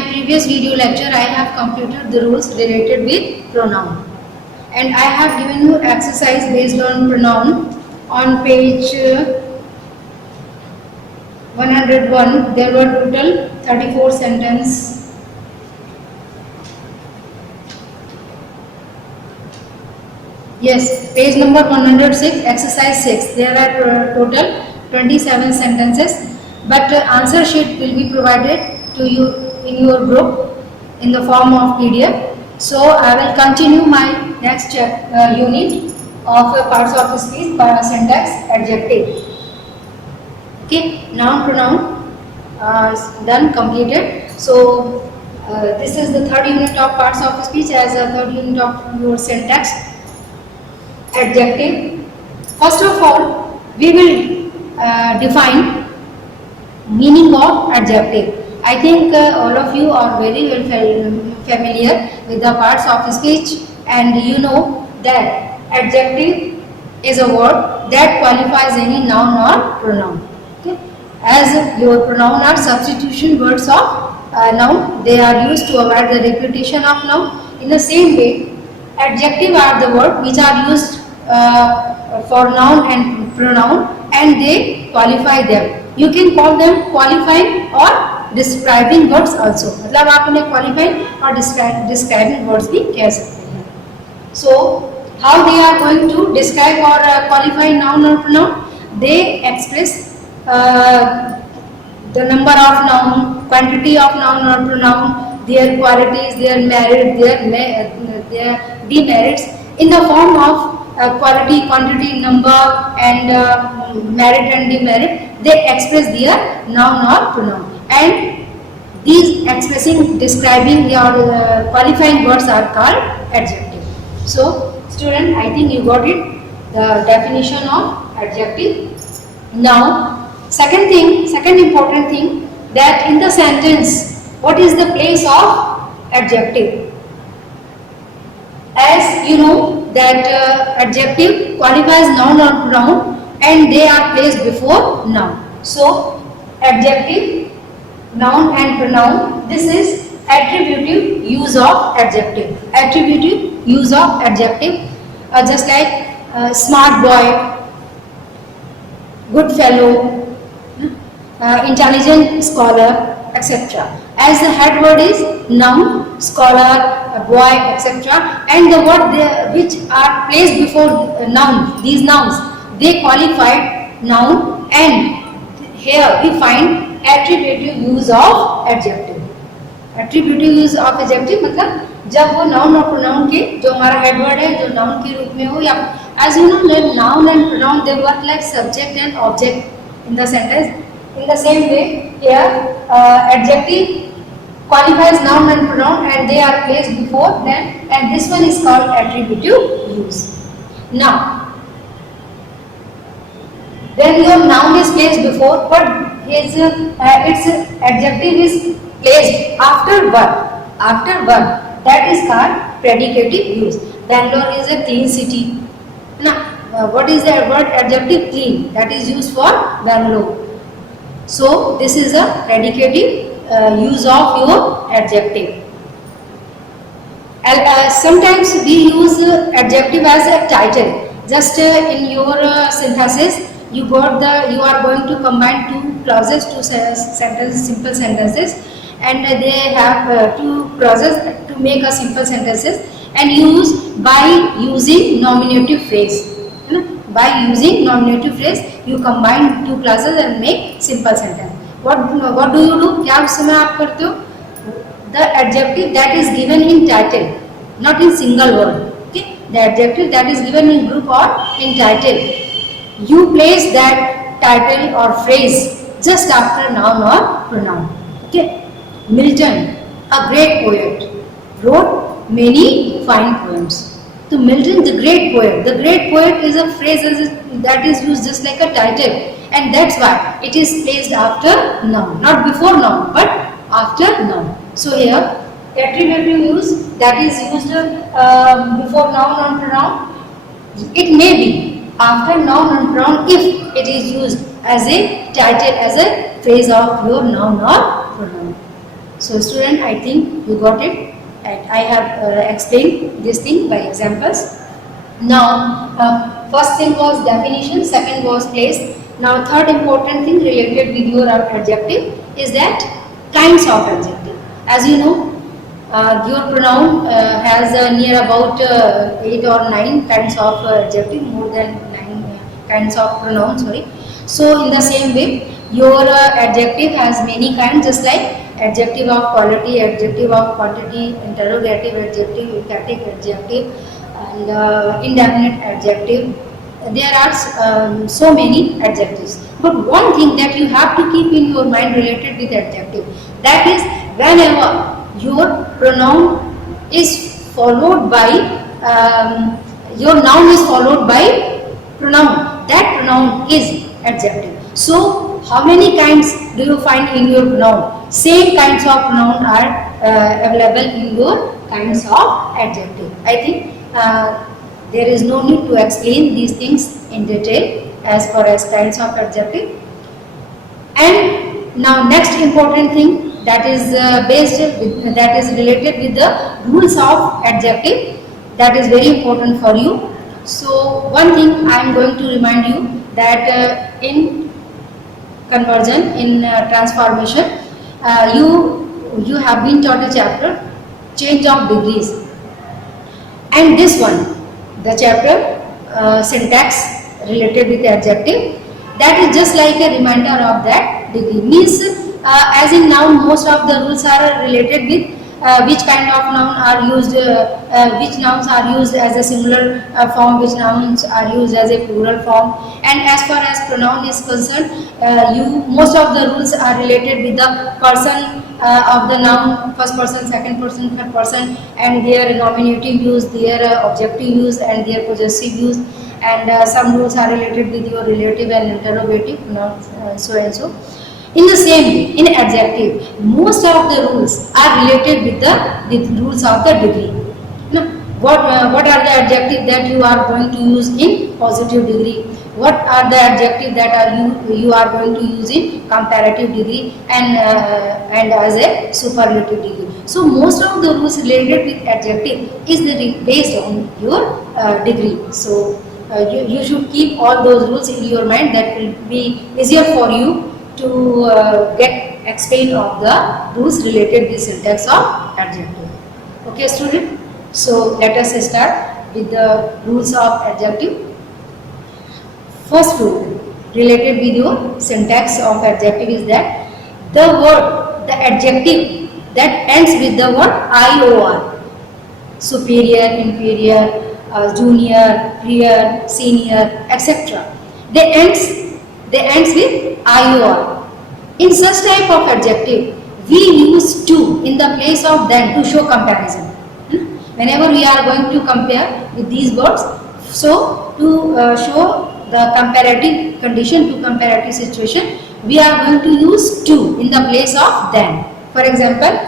my previous video lecture I have completed the rules related with pronoun, and I have given you exercise based on pronoun on page 101. There were total 34 sentences. Yes, page number 106, exercise 6. There are total 27 sentences, but answer sheet will be provided to you in your group in the form of PDF. So I will continue my next unit of parts of speech, syntax, adjective. Okay, noun, pronoun done, completed. So this is the third unit of parts of speech as a third unit of your syntax. Adjective. First of all, we will define meaning of adjective. I think all of you are very well familiar with the parts of speech, and you know that adjective is a word that qualifies any noun or pronoun. Okay? As your pronoun are substitution words of noun, they are used to avoid the repetition of noun. In the same way, adjective are the words which are used for noun and pronoun, and they qualify them. You can call them qualifying or describing words also. मतलब आप उन्हें qualifying और describing words भी कह सकते हैं. So how they are going to describe or qualify noun or pronoun? They express the number of noun, quantity of noun or pronoun, their qualities, their merit, their demerits in the form of quality, quantity, number, and merit and demerit. They express their noun or pronoun, and these expressing, describing or qualifying words are called adjective. So student, I think you got it, the definition of adjective. Now second important thing, that in the sentence what is the place of adjective. As you know that adjective qualifies noun or pronoun, and they are placed before noun. So adjective, noun and pronoun, this is attributive use of adjective. Attributive use of adjective, just like smart boy, good fellow, intelligent scholar, etc. As the head word is noun, scholar, boy, etc. And the word which are placed before noun, these nouns, they qualified noun, and here we find attributive use of adjective. Attributive use of adjective मतलब जब वो noun और pronoun के, जो हमारा head word है, जो noun के रूप में हो, या as you know, noun and pronoun they work like subject and object in the sentence. In the same way, here adjective qualifies noun and pronoun, and they are placed before them, and this one is called attributive use. Now, when your noun is placed before, but its adjective is placed after verb. After verb, that is called predicative use. Bangalore is a clean city. Now, what is the word adjective? Clean. That is used for Bangalore. So this is a predicative use of your adjective. Sometimes we use adjective as a title. Just in your synthesis, you are going to combine two clauses, two sentences, simple sentences, and they have two clauses to make a simple sentences, and use by using nominative phrase. By using nominative phrase, you combine two clauses and make simple sentence. What do you do? क्या उस समय आप करते हो? The adjective that is given in title, not in single word. Okay, the adjective that is given in group or in title, you place that title or phrase just after noun or pronoun. Okay, Milton, a great poet, wrote many fine poems. So Milton, the great poet. The great poet is a phrase that is used just like a title, and that's why it is placed after noun, not before noun, but after noun. So here, attributive use that is used before noun and pronoun. It may be after noun and pronoun if it is used as a title, as a phrase of your noun or pronoun. So student, I think you got it. And I have explained this thing by examples. Now, first thing was definition, second was place. Now, third important thing related with your adjective is that kinds of adjective. As you know, your pronoun has near about 8 or 9 kinds of adjective, more than 9 kinds of pronoun, sorry. So, in the same way, your adjective has many kinds, just like adjective of quality, adjective of quantity, interrogative adjective, emphatic adjective, and indefinite adjective. There are so many adjectives, but one thing that you have to keep in your mind related with adjective, that is whenever your pronoun is followed by your noun is followed by pronoun, that pronoun is adjective. So how many kinds do you find in your pronoun? Same kinds of pronoun are available in your kinds of adjective. I think there is no need to explain these things in detail as far as kinds of adjective. And now next important thing, that is that is related with the rules of adjective, that is very important for you. So one thing I am going to remind you, that in conversion, in transformation, you have been taught a chapter, change of degrees, and this one, the chapter syntax related with adjective, that is just like a reminder of that degree. Means as in noun, most of the rules are related with which kind of noun are used, which nouns are used as a singular form, which nouns are used as a plural form. And as far as pronoun is concerned, most of the rules are related with the person of the noun, first person, second person, third person, and their nominative use, their objective use, and their possessive use. And some rules are related with your relative and interrogative, so and so. In the same way, in adjective, most of the rules are related with the rules of the degree. Now, what are the adjectives that you are going to use in positive degree? What are the adjectives that you are going to use in comparative degree and as a superlative degree? So most of the rules related with adjective is based on your degree. So you should keep all those rules in your mind. That will be easier for you to get explain of the rules related with syntax of adjective. Okay, student. So let us start with the rules of adjective. First rule related with your syntax of adjective is that the adjective that ends with the word IOR, superior, inferior, junior, peer, senior, etc. They ends with IOR. In such type of adjective, we use to in the place of than to show comparison. Whenever we are going to compare with these words, so to show the comparative condition, to comparative situation, we are going to use to in the place of than. For example,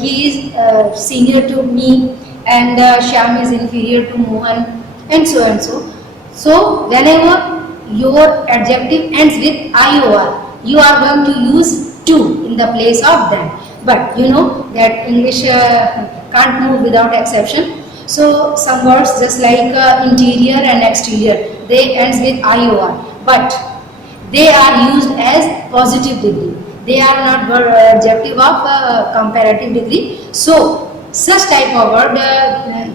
he is senior to me, and Shyam is inferior to Mohan, and so and so. So whenever your adjective ends with IOR, you are going to use to in the place of than. But you know that English can't move without exception. So some words just like interior and exterior, they ends with IOR, but they are used as positive degree. They are not adjective of comparative degree. So such type of word,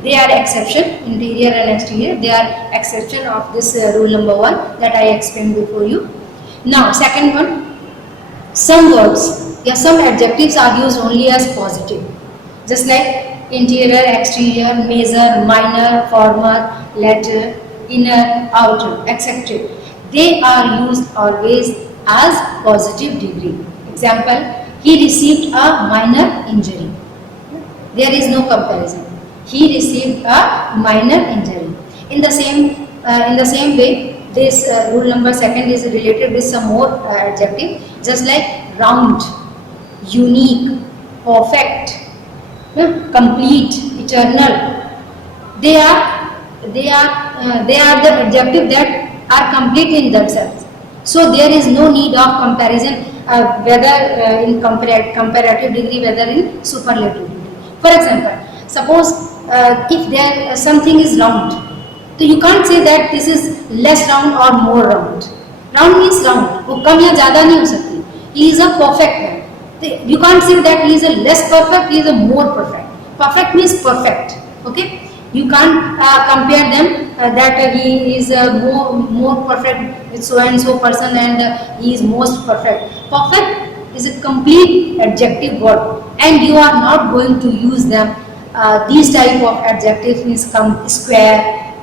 they are exception, interior and exterior, they are exception of this rule number 1 that I explained before you. Now second one, some words, some adjectives are used only as positive, just like interior, exterior, major, minor, former, latter, inner, outer, etc. They are used always as positive degree. Example, he received a minor injury. There is no comparison. He received a minor injury. In the same way, this rule number 2 is related with some more adjective, just like round, unique, perfect, complete, eternal. They are the adjective that are complete in themselves. So there is no need of comparison whether in comparative degree, whether in superlative degree. For example, suppose if there something is round, so you can't say that this is less round or more round. Round means round, वो कम या ज़्यादा नहीं हो सकती. He is a perfect man. You can't say that he is a less perfect, he is a more perfect. Perfect means perfect. Okay, you can't compare them that he is more perfect with so and so person and he is most perfect. Perfect is a complete adjective word, and you are not going to use them. These type of adjectives means square,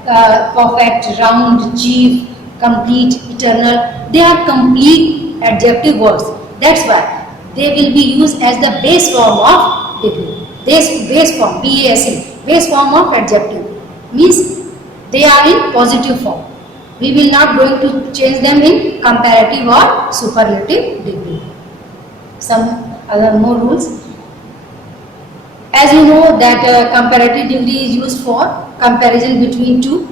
perfect, round, chief, complete, eternal. They are complete adjective words. That's why they will be used as the base form of degree. Base form, BASE, base form of adjective means they are in positive form. We will not going to change them in comparative or superlative degree. Some other more rules. As you know that comparative degree is used for comparison between two,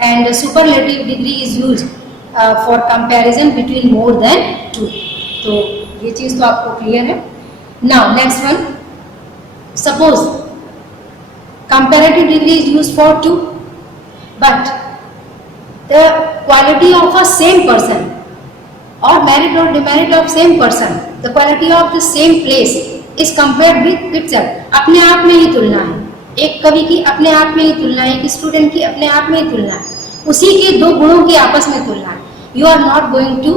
and superlative degree is used for comparison between more than two. तो ये चीज़ तो आपको clear है. Now next one. Suppose comparative degree is used for two, but the quality of a same person or merit or demerit of same person, the quality of the same place is compared with itself. अपने आप में ही तुलना है. एक कवि की अपने आप में ही तुलना है, एक स्टूडेंट की अपने आप में ही तुलना है. उसी के दो गुणों की आपस में तुलना है. You are not going to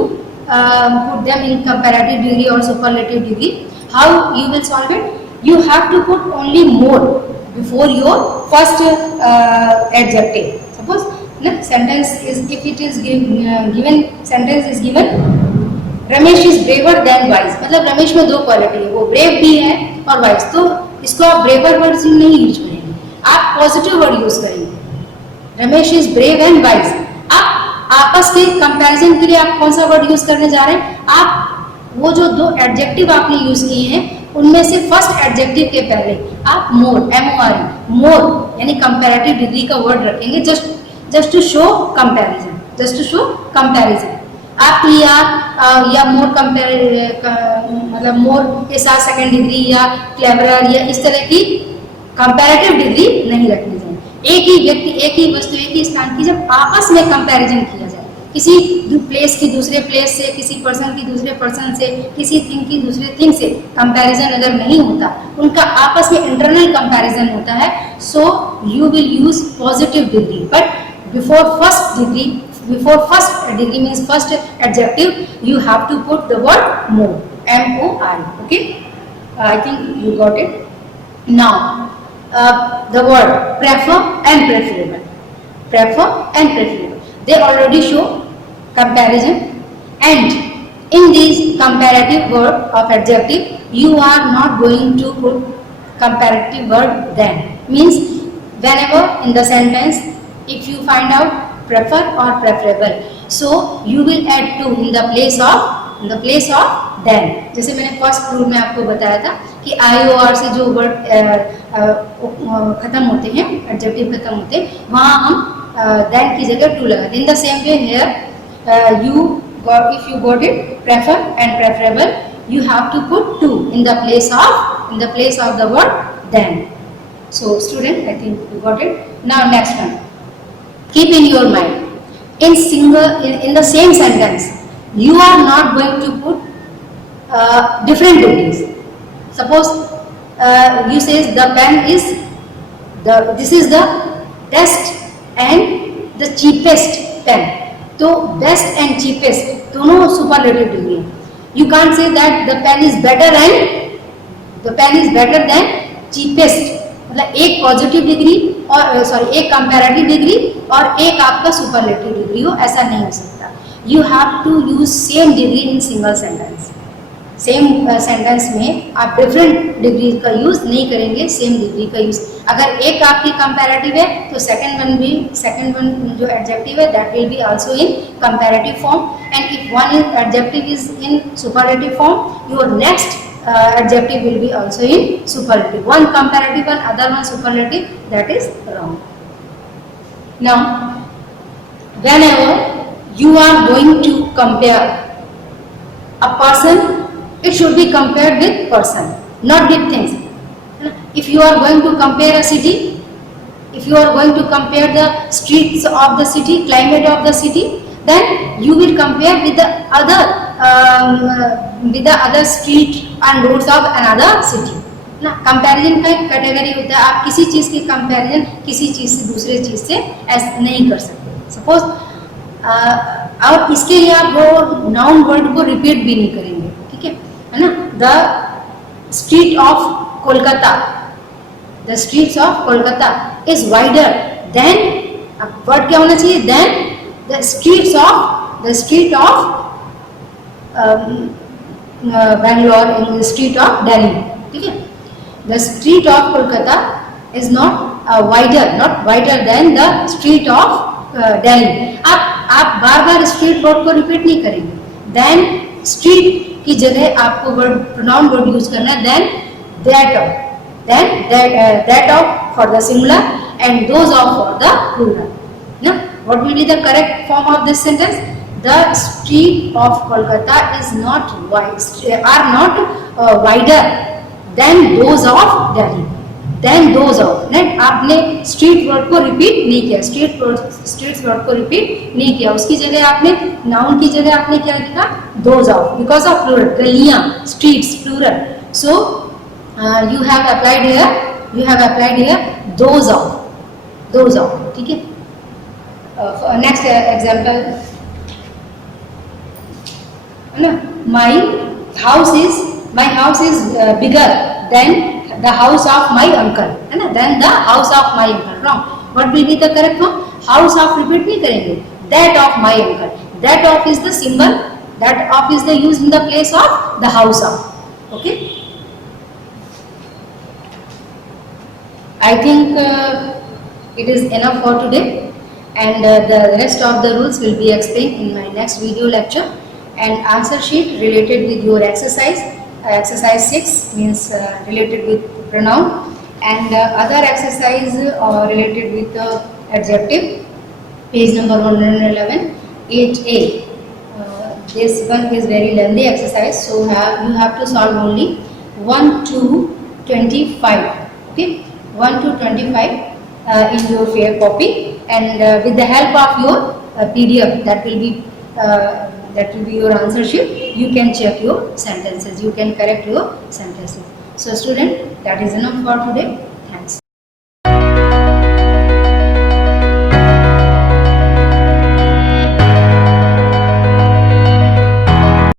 put them in comparative degree or superlative degree. How you will solve it? You have to put only more before your first adjective. Suppose sentence is, if it is given sentence is given, Ramesh is braver than wise, मतलब रमेश में दो quality है, वो brave भी है और wise. तो इसको आप ब्रेवर वर्ड नहीं यूज करेंगे, आप पॉजिटिव वर्ड यूज करेंगे. Ramesh is brave and wise. आप आपस के कंपैरिजन के लिए आप कौन सा वर्ड यूज करने जा रहे हैं? आप वो जो दो एडजेक्टिव आपने यूज किए हैं उनमें से फर्स्ट एडजेक्टिव के पहले आप मोर, MORE, मोर यानी कंपैरेटिव डिग्री का वर्ड रखेंगे, just to show comparison, just to show comparison. आप या मोर मतलब मोर के साथ सेकंड डिग्री या क्लेवरर या इस तरह की कंपैरेटिव डिग्री नहीं रखनी चाहिए. एक ही व्यक्ति, एक ही वस्तु, एक ही स्थान की जब आपस में कंपैरिजन किया जाए, किसी प्लेस की दूसरे प्लेस से, किसी पर्सन की दूसरे पर्सन से, किसी थिंग की दूसरे थिंग से कंपैरिजन अगर नहीं होता, उनका आपस में इंटरनल कंपैरिजन होता है, so you will use positive degree. But before first degree means first adjective, you have to put the word more, MORE. Okay, I think you got it. Now the word prefer and preferable. Prefer and preferable, they already show comparison, and in these comparative word of adjective you are not going to put comparative word than. Means whenever in the sentence if you find out prefer or preferable, so you will add to in the place of then. जैसे मैंने first rule में आपको बताया था कि IOR से जो word खत्म होते हैं, एडजेक्टिव खत्म होते हैं, वहाँ हम then की जगह to लगाते हैं. In the same way here if you got it prefer and preferable, you have to put to in the place of the word then. So student, I think you got it. Now next one. Keep in your mind, in the same sentence you are not going to put different degrees. Suppose you says the pen is this is the best and the cheapest pen. तो best and cheapest दोनों superlative degree. You can't say that the pen is better than cheapest. मतलब एक positive degree और एक comparative degree और एक आपका superlative degree हो, ऐसा नहीं हो सकता. You have to use same degree in single sentence. Same sentence में आप डिफरेंट डिग्री का यूज नहीं करेंगे, सेम डिग्री का यूज. अगर एक आपकी कंपैरेटिव है तो सेकंड वन जो एडजेक्टिव है that will be also in comparative form, and if one adjective is in superlative form, your next adjective will be also in superlative. One comparative and other one superlative, that is wrong. Now whenever you are going to compare a person It should be compared with person, not with things. If you are going to compare a city, if you are going to compare the streets of the city, climate of the city, then you will compare with the other street and roads of another city ना. Comparison का एक category होता है, आप किसी चीज़ की comparison किसी चीज़ से दूसरे चीज़ से ऐसे नहीं कर सकते. सपोज और इसके लिए आप वो नाउन वर्ड को रिपीट भी नहीं करेंगे, ठीक है ना. The street of Kolkata, the streets of Kolkata is wider than, word क्या होना चाहिए, than the street of Bangalore and the street of Delhi, ठीक है. The street of Kolkata is not wider than the street of Delhi. आप बार बार street word को repeat नहीं करेंगे. Then street की जगह आपको वर्ड प्रोनाउन वर्ड यूज करना है. Then that of for the singular and those of for the plural. Now, what will be the correct form of this sentence? The street of Kolkata is not wider than those of Delhi. Than those of. Right? आपने street word को repeat नहीं किया, street word को repeat नहीं किया. उसकी जगह आपने noun की जगह आपने क्या लिखा? Those of, because of plural. गलियाँ, streets, plural. So you have applied here those of, ठीक है. Next example है ना. my house is bigger than the house of my uncle, है ना. than the house of my uncle. wrong. what will be the correct form? house of repeat नहीं करेंगे. that of my uncle. that of is the symbol, that of is the used in the place of the house of. okay. I think it is enough for today, and the rest of the rules will be explained in my next video lecture. And answer sheet related with your exercise, exercise 6 means related with pronoun, and other exercise related with adjective, page number 111, 8a. This one is very lengthy exercise, so you have to solve only 1 to 25. Okay. 1 to 25 in your fair copy, and with the help of your PDF, that will be your answer sheet. You can check your sentences, you can correct your sentences. So student, that is enough for today. Thanks.